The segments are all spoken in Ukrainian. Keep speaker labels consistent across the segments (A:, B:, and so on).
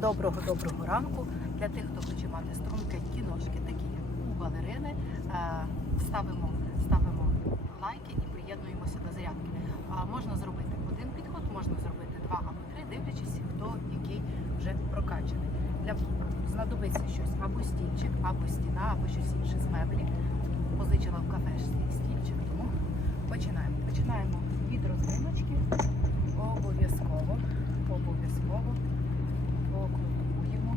A: Доброго-доброго ранку. Для тих, хто хоче мати стрункенькі ножки, такі у балерини, е, ставимо, ставимо лайки і приєднуємося до зарядки. А можна зробити один підход, можна зробити два або три, дивлячись, хто який вже прокачаний. Для знадобиться щось або стільчик, або стіна, або щось інше з меблі. Позичила в кафе свій стільчик, тому починаємо. Починаємо від розминочки. Обов'язково, обов'язково округуємо,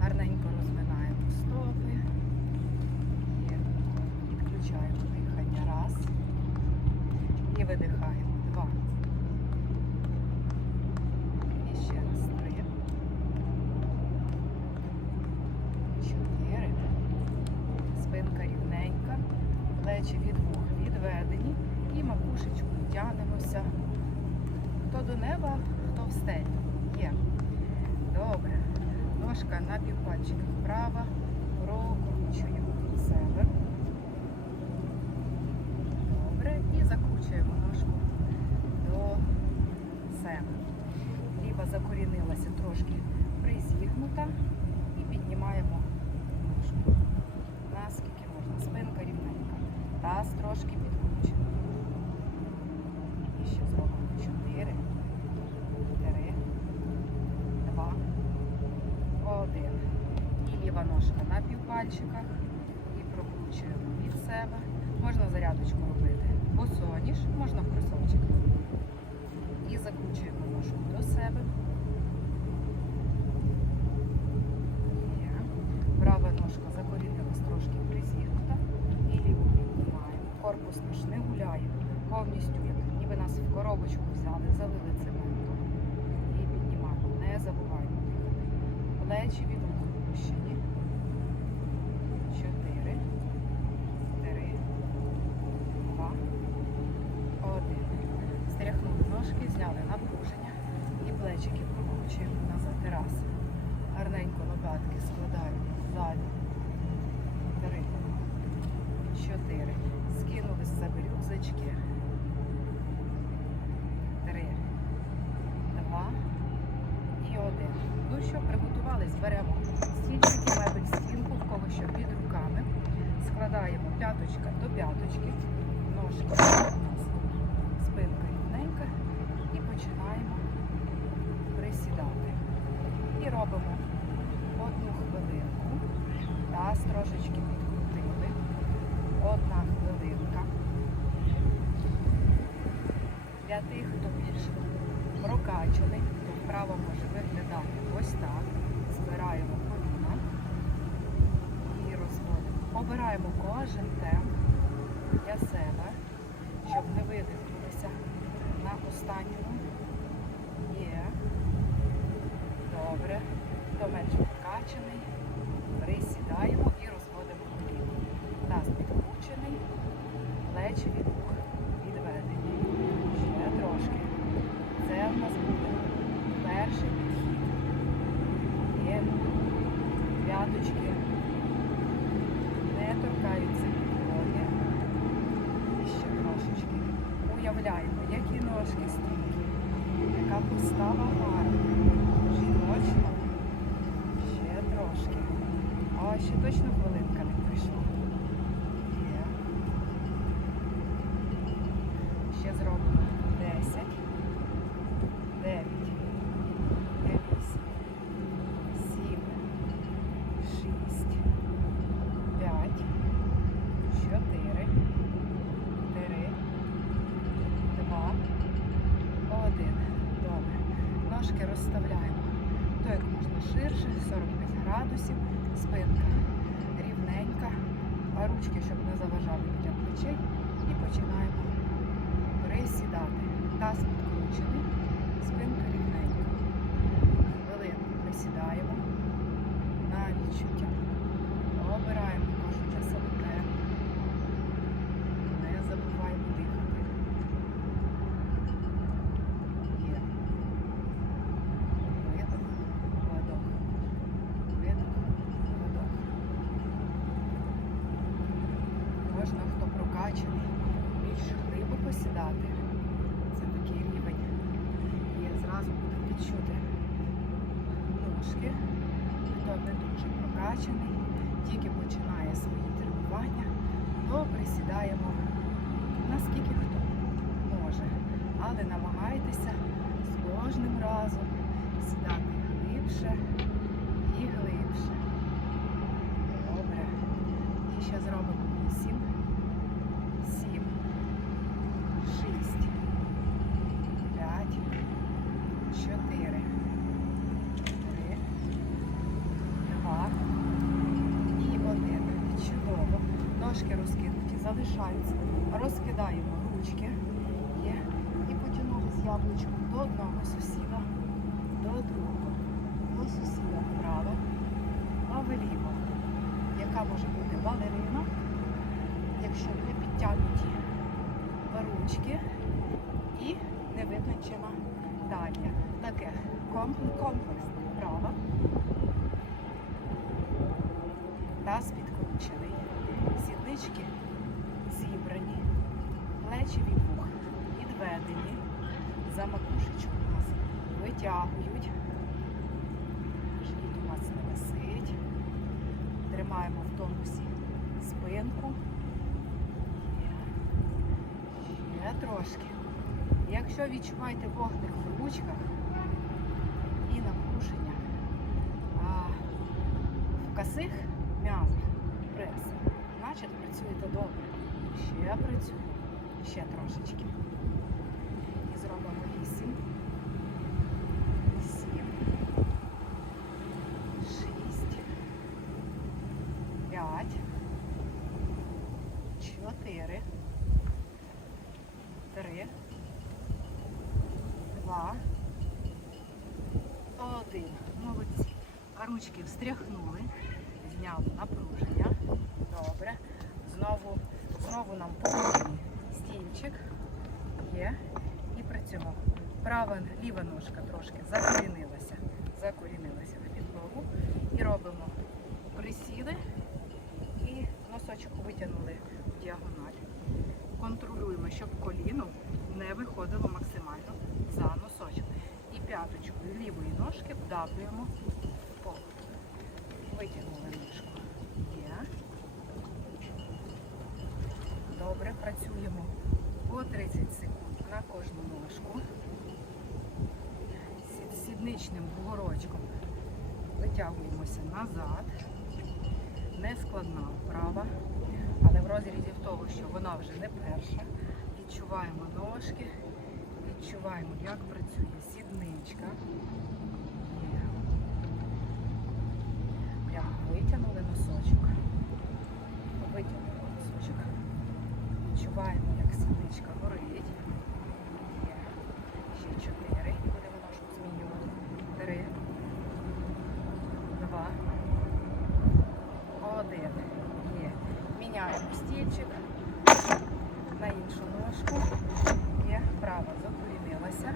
A: гарненько розминаємо стопи, і відключаємо дихання раз і видихаємо два. І ще раз три, чотири. Спинка рівненька, плечі від вух відведені і макушечку тягнемося. Хто до неба, хто в стелі. Є. Добре. Ножка на півпальчиках вправо, прокручуємо від себе. Добре. І закручуємо ножку до себе. Ліва закорінилася трошки призігнута. І піднімаємо ножку. Наскільки можна. Спинка рівненька. Таз трошки підкручений. І ще зробимо 4, 3, 2, 1. І ліва ножка на півпальчиках. І прокручуємо від себе. Можна зарядочку робити босоніж, можна в кросовчик. І закручуємо ножку до себе. Права ножка закорінилась трошки призігнута. І ліву піднімаємо. Корпус наш не гуляє. Повністю, як ніби нас в коробочку взяли, залили цементом. І піднімаємо. Не забуваємо. Плечі від рук опущені. Чотири. Три. Два. Один. Стряхнули ножки, зняли напруження. І плечики прокручуємо назад. Раз. Гарненько лопатки складаємо ззаду. Три. Чотири. Скинули з себе рюкзачки. Три. Два. І один. Ну що, приготувались, беремо стільчики, мебель, стінку, в кого що під руками. Складаємо п'яточка до п'яточки. Нас спинка рівненька. І починаємо присідати. І робимо. Таз трошечки підкрутили. Одна хвилинка. Для тих, хто більш прокачаний, то вправа може виглядати ось так. Збираємо коліна і розводимо. Обираємо кожен темп для себе, щоб не видихнулися на останньому. Є. Добре. Хто менш прокачаний, присідаємо і розводимо коліна. Таз підкручений, плечі від рук відведені. Ще трошки. Це в нас буде перший підхід. Є. П'яточки не торкаються підлоги. І ще трошечки. Уявляємо, які ножки стійкі, яка постава гарна. Жіночна. Ще трошки. Ще точно хвилинка не прийшла. Є. Ще зробимо. 10, 9, 8, 7, 6, 5, 4, 3, 2, 1. Добре. Ножки розставляємо. То як можна ширше, 45 градусів, спинка рівненька, а ручки, щоб не заважали біля плечей. І починаємо присідати. Таз підкручений, спинка рівненька. Хвилинку присідаємо на відчуття. Обираємо кожен часовий темп. Не забуваємо дихати. Є. Видох, видох. Видох, видох. Можна, хто прокачаний, більш глибоко сідати. Це такий рівень. І зразу ножки. Не дуже прокачаний, тільки починає свої тренування, то присідаємо наскільки хто може. Але намагайтеся з кожним разом сідати глибше і глибше. Добре. І ще зробимо 8, 7, 6, 5, 4, 3, 2 і 1. Чудово. Ножки розкинуті, залишаються. Розкидаємо ручки. Є. І потягнули з яблучком до одного сусіда, до другого, до сусіда вправо, а вліво. Яка може бути балерина, якщо не підтягнуті ручки і не витончена талія. Таке ком- комплексне вправо. Таз підкручений. Сіднички зібрані, плечі від вух підведені. За макушечку нас витягують. Живіт у нас не висить. Тримаємо в тонусі спинку. Ще трошки. Якщо відчуваєте вогник в ручках і напруження а, в косих м'язах преса, значить працюєте добре. Ще працюємо. Ще трошечки. І зробимо 8, 7, 6, 5, 4, 3, 2, 1. Молодці. Ручки встряхнули, зняли напруження. Добре. Знову, знову нам потрібен стільчик. Є. І працюємо. Права, ліва ножка трошки закорінилася. Закорінилася в підлогу. І робимо присіли і носочок витягнули в діагональ. Контролюємо, щоб коліно не виходило максимально за носочок. І п'яточкою лівої ножки вдавлюємо в пол. Витягнули ножку. Є. Добре, працюємо по 30 секунд на кожну ножку. Сідничним бугорочком витягуємося назад. Не складна вправа, але в розрізі того, що вона вже не перша. Відчуваємо ножки, відчуваємо, як працює сідничка. Є. Прямо витягнули носочок. Витягнули носочок. Відчуваємо, як сідничка горить. Є. Ще чотири. І будемо ножку змінювати. Три. Два. Один. Є. Міняємо стільчик на іншу ножку. Є. Права закорінилася.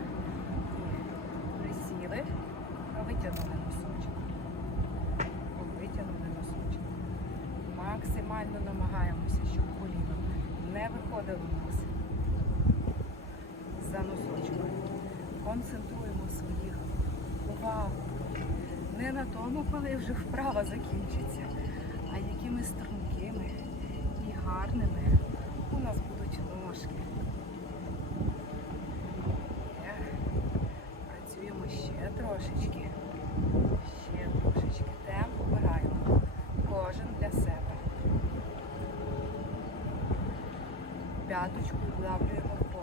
A: Присіли. Витягнули носочок. Витягнули носочок. Максимально намагаємося, щоб коліно не виходило у нас за носочок. Концентруємо свою увагу не на тому, коли вже вправа закінчиться, а якими стрункими і гарними у нас будуть ножки. Е, Працюємо ще трошечки. Ще трошечки. Темп обираємо. Кожен для себе. П'яточку вдавлюємо в пол.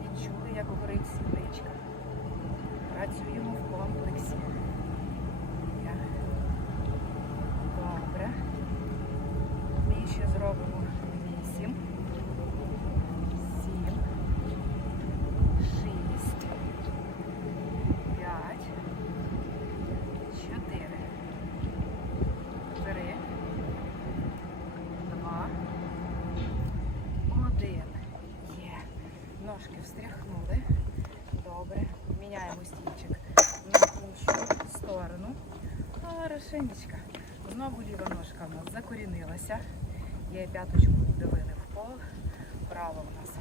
A: Відчули, як горить сідничка. Працюємо в комплексі. Є. Добре. І ще зробимо 8, 7, 6, 5, 4, 3, 2, 1. Є. Ножки встряхнули. Добре. Міняємо стільчик на іншу сторону. Хорошенечко. Знову ліва ножка у нас закорінилася. Є п'яточку вдавили в пол. Права у нас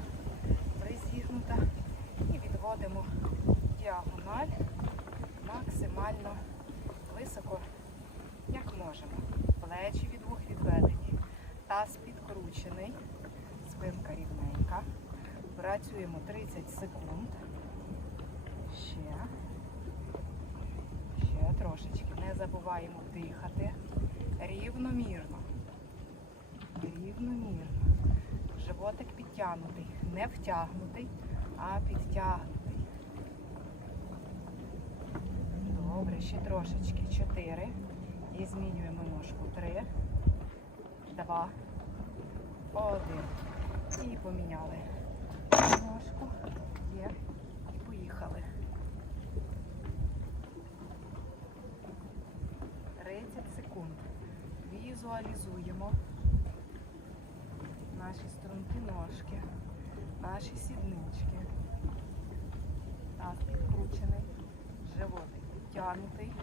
A: призігнута. І відводимо діагональ максимально високо, як можемо. Плечі від вух відведені. Таз підкручений, спинка рівненька. Працюємо 30 секунд. Ще. Ще трошечки. Не забуваємо дихати. Рівномірно. Рівномірно. Животик підтягнутий. Не втягнутий, а підтягнутий. Добре, ще трошечки. Чотири. І змінюємо ножку. Три, два, один. І поміняли візуалізуємо наші струнки ножки, наші сіднички. Так, підкручений, животик підтягнутий.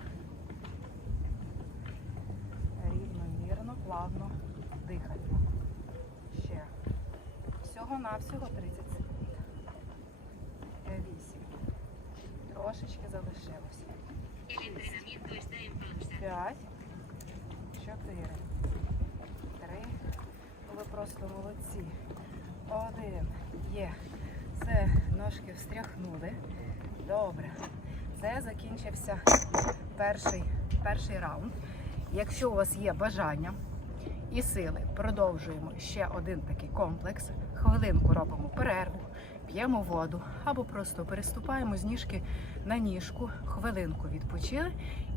A: Рівномірно, плавно дихаємо. Ще. Всього-навсього 30 секунд. 8. Трошечки залишилося. 5. 4. Ви просто молодці. Один. Є. Все, ножки встряхнули. Добре. Це закінчився перший, перший раунд. Якщо у вас є бажання і сили, продовжуємо ще один такий комплекс. Хвилинку робимо перерву, п'ємо воду або просто переступаємо з ніжки на ніжку, хвилинку відпочили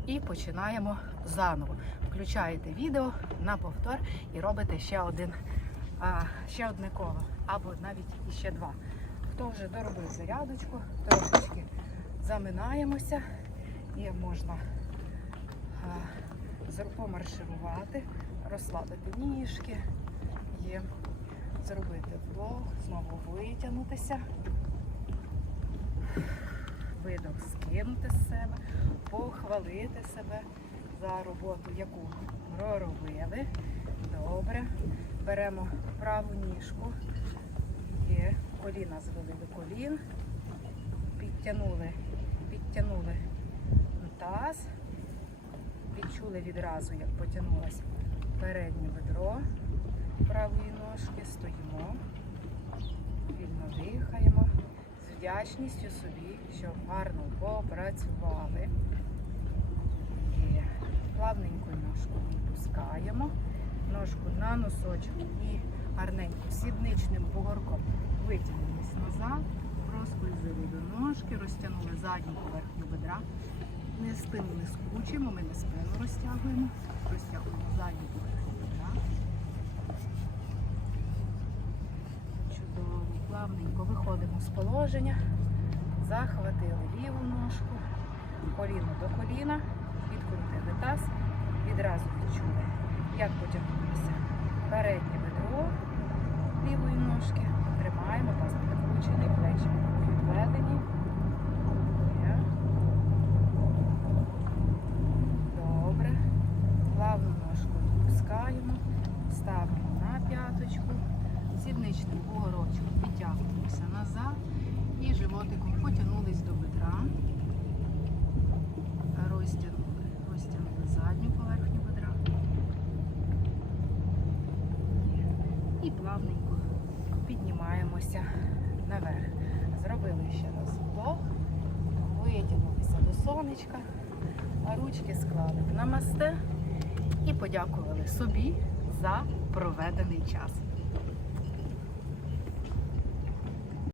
A: і починаємо заново. Включаєте відео на повтор і робите ще один, а, ще одне коло, або навіть іще два. Хто вже доробив зарядочку, трошечки заминаємося і можна а, помарширувати, розслабити ніжки, є зробити вдох, знову витягнутися, видох скинути з себе, похвалити себе за роботу, яку проробили. Добре. Беремо праву ніжку, є коліна звели до колін, підтягнули, підтягнули таз, відчули відразу, як потягнулось переднє бедро правої ножки, стоїмо, вільно дихаємо, з вдячністю собі, що гарно попрацювали. Плавненько ножку відпускаємо, ножку на носочок і гарненько сідничним бугорком витягнулись назад, розпользили до ножки, розтягнули задню поверхню бедра. Не спину не скручуємо, ми не спину розтягуємо, розтягуємо задню поверхню бедра. Чудово, плавненько виходимо з положення, захватили ліву ножку, коліно до коліна, відкрутили таз, відразу відчули, як потягнулося переднє бедро лівої ножки. Тримаємо, таз підкручений, плечі відведені. Добре. Плавну ножку відпускаємо, ставимо на п'яточку, сідничним бугорочком підтягуємося назад і животиком потягнулись до бедра. Розтягнули, розтягнули задню поверхню бедра. І плавненько піднімаємося наверх. Зробили ще раз вдох, витягнулися до сонечка, а ручки склали в намасте і подякували собі за проведений час.